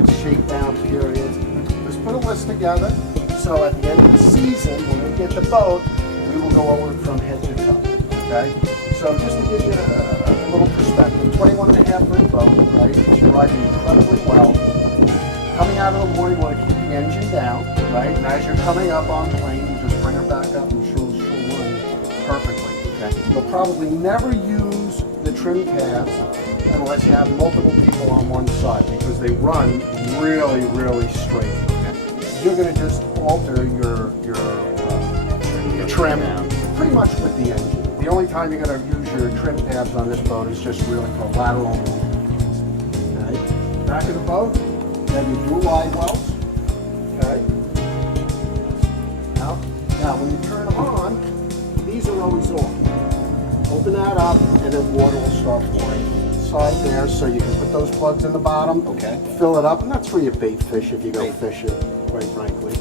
not shakedown periods. Let's put a list together. So at the end of the season, when we get the boat, we will go over it from head to toe. Okay? So just to give you a little perspective, 21 and a half foot boat, right? She rides incredibly well. Coming out of the water, you want to keep the engine down, right? And as you're coming up on plane, you just bring her back up and she'll run perfectly. Okay? You'll probably never use the trim tabs unless you have multiple people on one side because they run really, really straight. Okay? You're going to just alter your trim pretty much with the engine. The only time you're going to use your trim tabs on this boat is just really for lateral movement. Okay? Back of the boat, you have your dual live wells. Okay? Now, when you turn them on, these are always off. Open that up, and then water will start pouring inside there, so you can put those plugs in the bottom. Okay. Fill it up, and that's for your bait fish if you go fishing, quite frankly.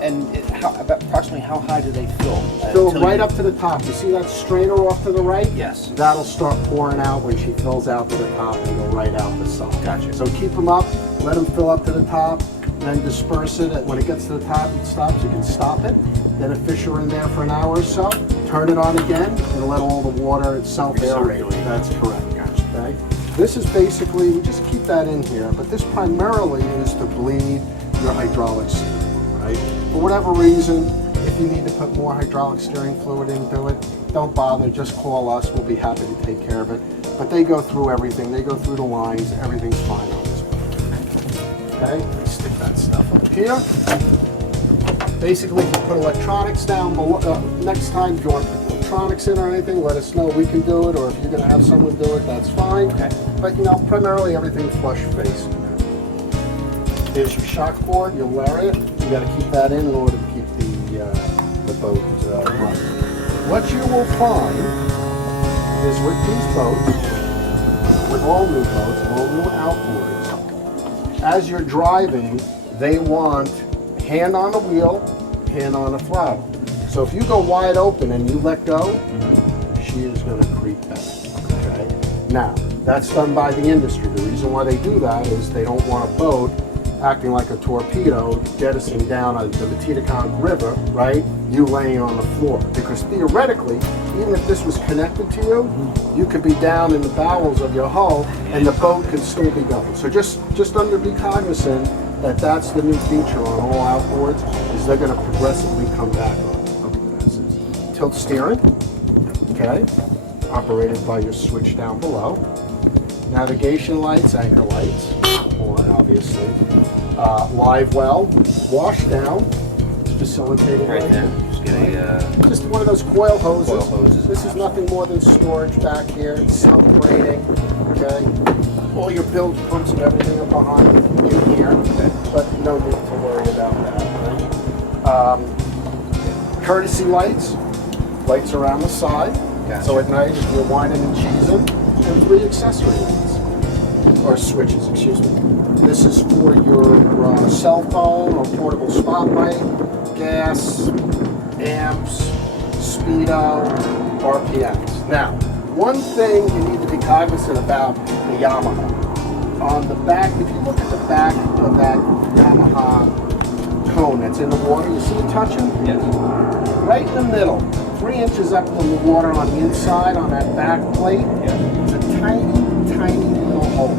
And approximately how high do they fill? Fill right up to the top. You see that strainer off to the right? Yes. That'll start pouring out when she fills out to the top and go right out the side. Gotcha. So keep them up, let them fill up to the top, then disperse it. When it gets to the top, it stops. You can stop it. Then a fish are in there for an hour or so. Turn it on again and let all the water itself aerate. That's correct. Gotcha. Okay. This is basically, we just keep that in here, but this primarily is to bleed your hydraulic steering, right? For whatever reason, if you need to put more hydraulic steering fluid into it, don't bother, just call us, we'll be happy to take care of it. But they go through everything, they go through the lines, everything's fine on this boat. Okay, stick that stuff up here. Basically, if you put electronics down below, next time if you want to put electronics in or anything, let us know, we can do it, or if you're going to have someone do it, that's fine. Okay. But you know, primarily everything flush faced. Here's your shock cord, your lariat. You got to keep that in order to keep the boat running. What you will find is with these boats, with all new boats, all new outboards, as you're driving, they want hand on the wheel, hand on the throttle. So if you go wide open and you let go, she is going to creep back. Okay. Now that's done by the industry. The reason why they do that is they don't want a boat acting like a torpedo, jettisoning down the Tidewater River, right? You laying on the floor. Because theoretically, even if this was connected to you, you could be down in the bowels of your hull and the boat could still be going. So just be cognizant that that's the new feature on all outboards, is they're going to progressively come back on. Tilt steering, okay, operated by your switch down below. Navigation lights, anchor lights, on obviously. Live well, wash down, facilitated right there. Just get a just one of those coil hoses. Coil hoses. This is nothing more than storage back here. It's self-draining, okay? All your bilge pumps and everything are behind in here, but no need to worry about that, right? Courtesy lights around the side. Gotcha. So at night, if you're whining and cheesing, and 3 accessory lights, or switches, excuse me. This is for your cell phone or portable spotlight, gas, amps, speedo, RPMs. Now, one thing you need to be cognizant about the Yamaha. On the back, if you look at the back of that Yamaha cone that's in the water, you see it touching? Yes. Right in the middle, 3 inches up from the water on the inside on that back plate, is a tiny, tiny little hole.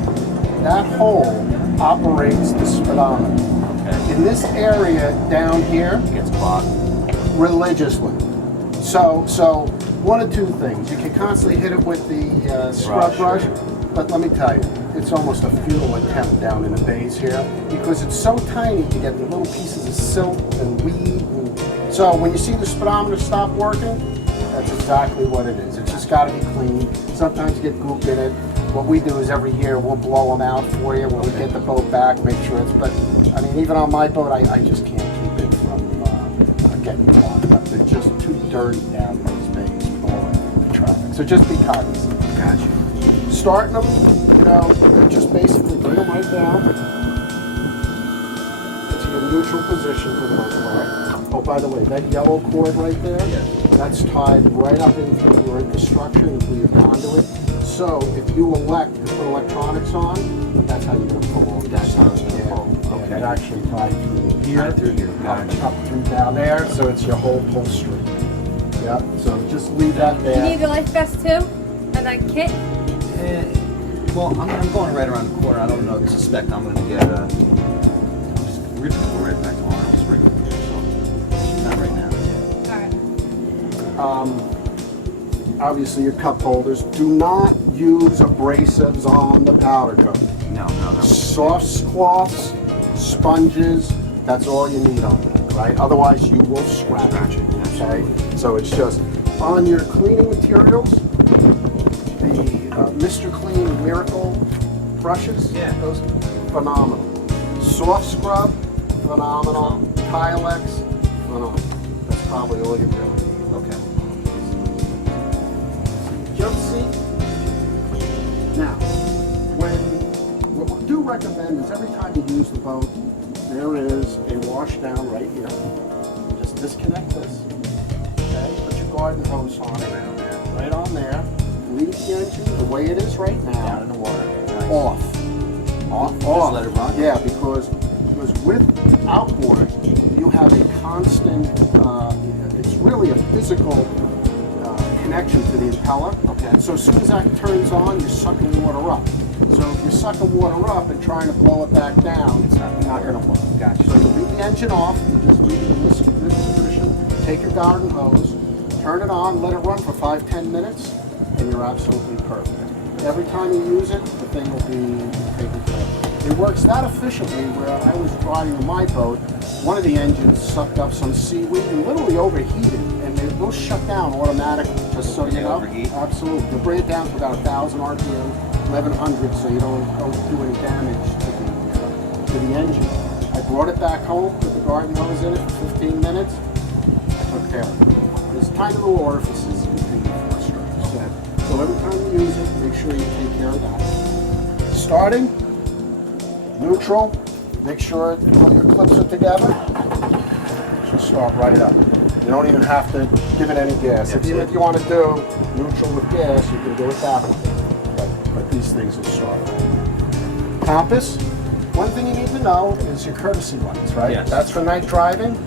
That hole operates the speedometer. Okay. In this area down here, It gets clogged. religiously. So one of two things. You can constantly hit it with the scrub brush, but let me tell you, it's almost a futile attempt down in the bays here because it's so tiny to get the little pieces of silt and weed. So when you see the speedometer stop working, that's exactly what it is. It's just got to be clean. Sometimes you get goop in it. What we do is every year we'll blow them out for you when we get the boat back, make sure it's, but I mean, even on my boat, I just can't keep it from getting clogged up. They're just too dirty down in these bays with all the traffic. So just be cognizant. Gotcha. Starting them, you know, they're just basically bring them right down into your neutral position for the most part. Oh, by the way, that yellow cord right there, that's tied right up into your infrastructure, into your conduit. So if you elect to put electronics on, that's how you're gonna pull all this. That's how it's gonna Yeah, pull. yeah, Okay. It actually tied through here. Tied through here, up- gotcha. Up through down there, so it's your whole pull string. Yep, so just leave that You need there. the life vest too? And that kit? Well, I'm going right around the corner. I don't know. Suspect I'm going to get. We're just going to go right back to Arnold's regular here, so not right now. Alright. Obviously your cup holders, do not use abrasives on the powder coat. No. Soft cloths, sponges, that's all you need on that, right? Otherwise you will scratch it, okay? So it's just on your cleaning materials, the Mr. Clean Miracle brushes, Yeah. those phenomenal. Soft scrub, phenomenal. Tilex, phenomenal. That's probably all you really need. Okay. Jump seat. Now, what we do recommend is every time you use the boat, there is a wash down right here. Just disconnect this. Okay, put your garden hose on it. Right on there. Leave the engine the way it is right Down now. in the water. Nice. Off. Just let it run? Yeah, because with outboard, you have a constant, it's really a physical connection to the impeller. Okay. So as soon as that turns on, you're sucking water up. So if you're sucking water up and trying to blow it back down, it's not going to work. Gotcha. So you leave the engine off, you just leave it in this position, take your garden hose, turn it on, let it run for 5-10 minutes, and you're absolutely perfect. Every time you use it, the thing will be taken care of. It works that efficiently where I was driving my boat, one of the engines sucked up some seaweed and literally overheated, and it will shut down automatically, just so you They know. overheat? Absolutely. You'll bring it down to about 1,000 RPM, 1,100, so you don't do any damage to the engine. I brought it back home, put the garden hose in it for 15 minutes, I took care of it. There's tiny little orifices between the four strokes. So every time you use it, make sure you take care of that. Starting, neutral, make sure all your clips are together. She'll start right up. You don't even have to give it any gas. Even if you want to do neutral with gas, you can do it that way. But these things will start. Compass, one thing you need to know is your courtesy lights, right? Yes. That's for night driving,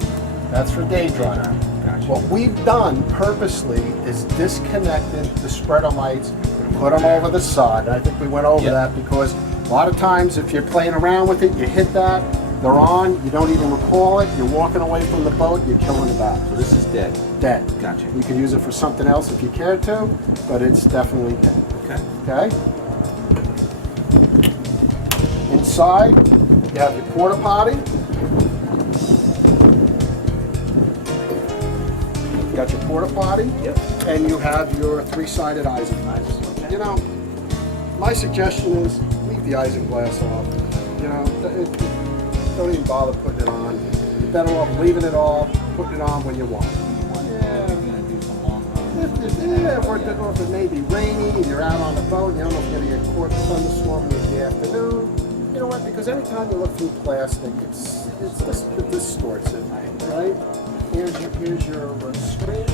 that's for day driving. Gotcha. What we've done purposely is disconnected the spreader lights, put them over the side. I think we went over Yeah. that because a lot of times if you're playing around with it, you hit that, they're on, you don't even recall it, you're walking away from the boat, you're killing the So battery. this is dead. Dead. Gotcha. You can use it for something else if you care to, but it's definitely dead. Okay. Okay? Inside, you have your porta potty. You got your porta potty. Yep. And you have your three-sided isinglass. Okay. You know, my suggestion is leave the isinglass off. You know, don't even bother putting it on. You're better off leaving it off, putting it on when you want. You're going to do some long runs. Or if it may be rainy and you're out on the boat, you don't know if you're going to get caught in a thunderstorm in the afternoon. You know what? Because every time you look through plastic, it distorts it, right? Here's your screen,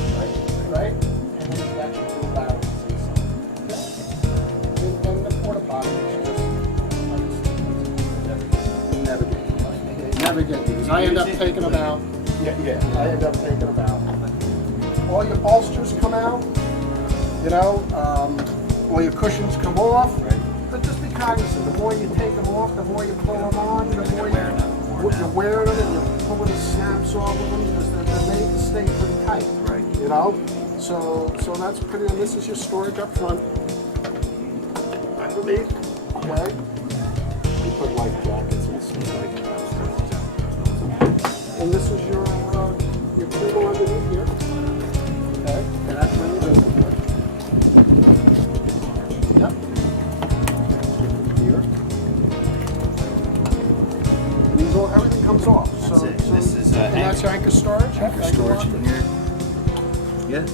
right? And then you actually pull it out and see something. And the porta potty is just, you never get these. I end up taking them out. Yeah. I end up taking them out. All your bolsters come out, you know, all your cushions come off. Right. But just be cognizant, the more you take them off, the more you pull them on, the more you're wearing them and you're pulling the snaps off of them because they're made to stay pretty tight. Right. You know? So that's pretty, and this is your storage up front. Underneath, okay? You put life jackets and stuff like that. And this is your cooler underneath here. Okay? And that's when you do it. Yep. Here. And these all, everything comes off. That's So, it. This is and that's your anchor storage. Anchor storage in here. Yeah.